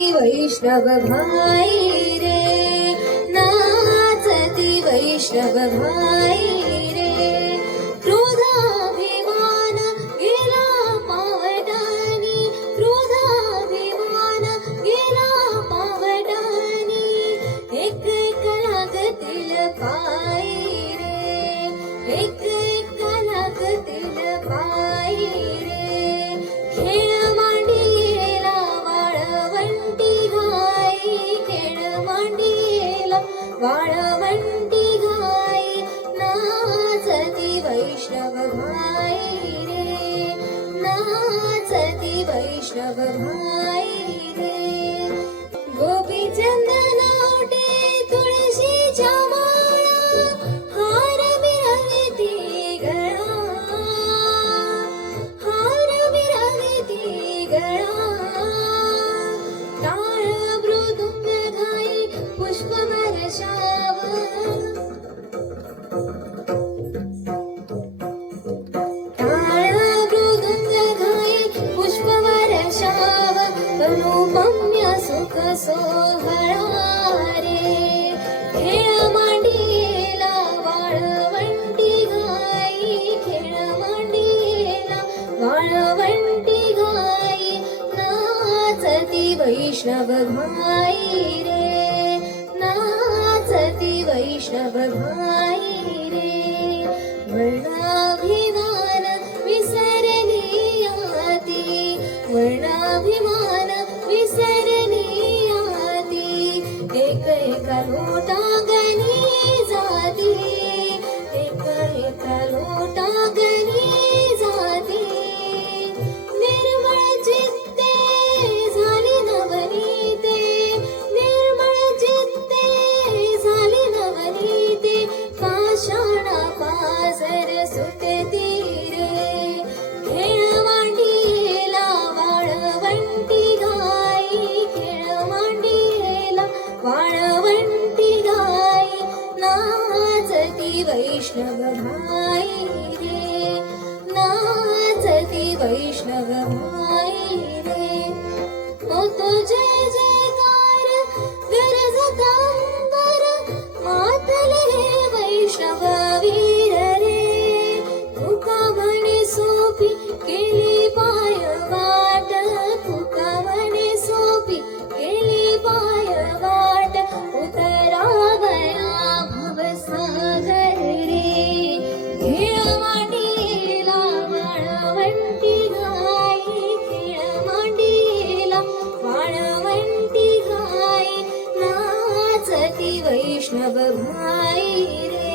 वैष्णव भाई रे, नाचती वैष्णव भाई रे. क्रोधाभिमान गेला पावटानी, क्रोधाभिमान गेला पावटानी. एक लागतील पायी रे, एक लागतील पायी रे. खेळ मांडीला वाळवंटी घाई, खेळ मांडीला वाळवंटी घाई. नाचती वैष्णव भाई रे, नाचती वैष्णव भाई रे. गोपीचंदन ओटे तुळशीच्या माळा, हार मिरविती गळा, हार मिरविती गळा. टाळ मृदुंग घाई पुष्प वर्षाव, टाळ मृदुंग घाई पुष्प वर्षाव. अनुपम्य सुख सोहळा रे, खेळ मांडीला वाळवंटी घाई, खेळ मांडीला वाळवंटी घाई. नाचती वैष्णव भाई रे, नाचती वैष्णव भाई रे. वर्णाभिमान विसरली आती, वर्णाभिमान विसरली आती. एक एका लोटांगणी जाती, एक एका लोटांगणी जाती. निर्मळ चित्ते झाली नवनीते, निर्मळ चित्ते झाली नवनीते. पाषाणा पाझर सुटती रे, खेळ मांडीला वाळवंटी घाई, खेळ मांडीला वाळवंटी घाई. नाचती वैष्णव भाई रे, नाचती वैष्णव भाई रे. होतो जय जयकार गरजता अंबर, मातले हे वैष्णव वीर रे. तुका म्हणे सोपी केली पाय वाट, तुका म्हणे सोपी केली पाय वाट. उतरावया भवसागर रे, खेळ मांडीला वाळवंटी घाई, खेळ मांडीला वाळवंटी घाई. नाचती वैष्णव भाई रे.